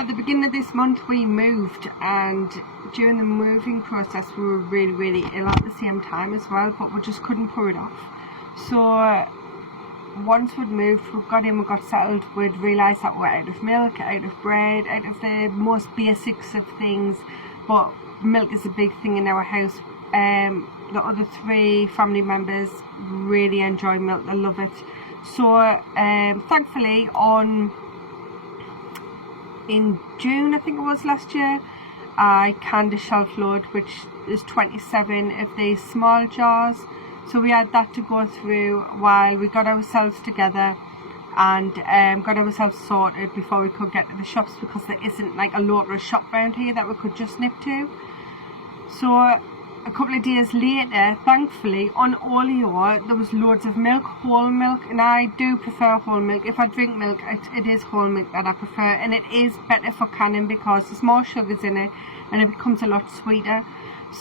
At the beginning of this month we moved, and during the moving process we were really ill at the same time as well, but we just couldn't put it off. So once we'd moved, we got in, we got settled, we'd realised that we're out of milk, out of bread, out of the most basics of things, but milk is a big thing in our house. The other 3 family members really enjoy milk, they love it. So thankfully in June, I think it was last year, I canned a shelf load, which is 27 of these small jars. So we had that to go through while we got ourselves together and got ourselves sorted before we could get to the shops, because there isn't like a local shop around here that we could just nip to. So a couple of days later, thankfully, on Olio there was loads of milk, whole milk, and I do prefer whole milk. If I drink milk, it is whole milk that I prefer, and it is better for canning because there's more sugars in it and it becomes a lot sweeter.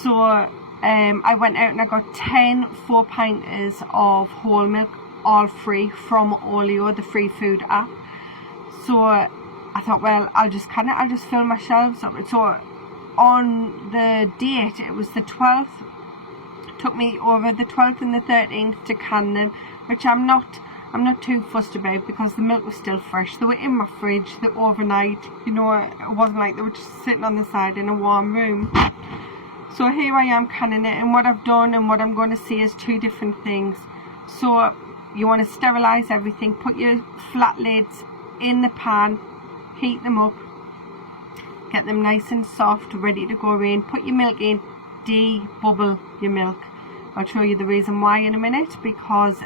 So I went out and I got 10 4-pinters of whole milk, all free from Olio, the free food app. So I thought, well, I'll just can it, I'll just fill my shelves up. So on the date, it was the 12th, it took me over the 12th and the 13th to can them, which I'm not too fussed about because the milk was still fresh. They were in my fridge, they were overnight, you know, it wasn't like they were just sitting on the side in a warm room. So here I am canning it, and what I've done and what I'm going to say is 2 different things. So you want to sterilise everything, put your flat lids in the pan, heat them up, get them nice and soft, ready to go in, put your milk in, de-bubble your milk. I'll show you the reason why in a minute, because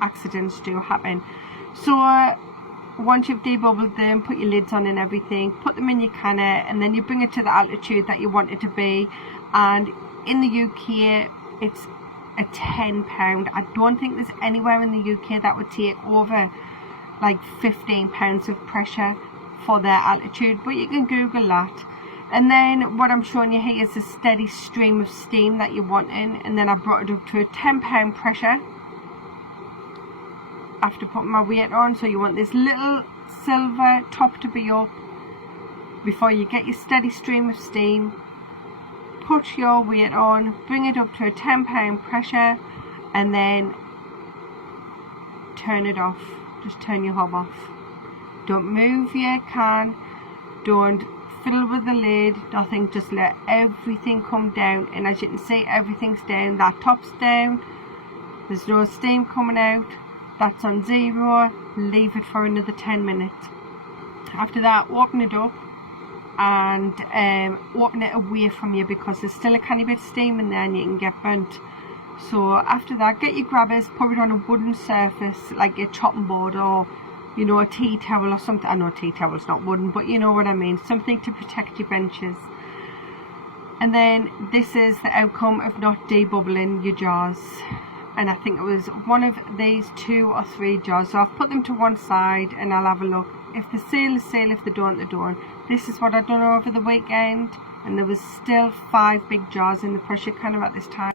accidents do happen. So once you've debubbled them, put your lids on and everything, put them in your canner, and then you bring it to the altitude that you want it to be. And in the UK it's a £10. I don't think there's anywhere in the UK that would take over like £15 of pressure for their altitude, but you can Google that. And then what I'm showing you here is a steady stream of steam that you're wanting, and then I brought it up to a £10 pressure after putting my weight on. So you want this little silver top to be up before you get your steady stream of steam. Put your weight on, bring it up to a £10 pressure, and then turn it off. Just turn your hob off. Don't move your can, don't fiddle with the lid, nothing, just let everything come down. And as you can see, everything's down, that top's down, there's no steam coming out, that's on 0, leave it for another 10 minutes. After that, open it up and open it away from you, because there's still a tiny bit of steam in there and you can get burnt. So after that, get your grabbers, put it on a wooden surface like a chopping board, or you know, a tea towel or something. I know tea towel's not wooden, but you know what I mean, something to protect your benches. And then this is the outcome of not debubbling your jars, and I think it was one of these 2 or 3 jars. So I've put them to one side and I'll have a look. If they seal, they seal, if they don't, they don't. This is what I've done over the weekend, and there was still 5 big jars in the pressure canner at this time.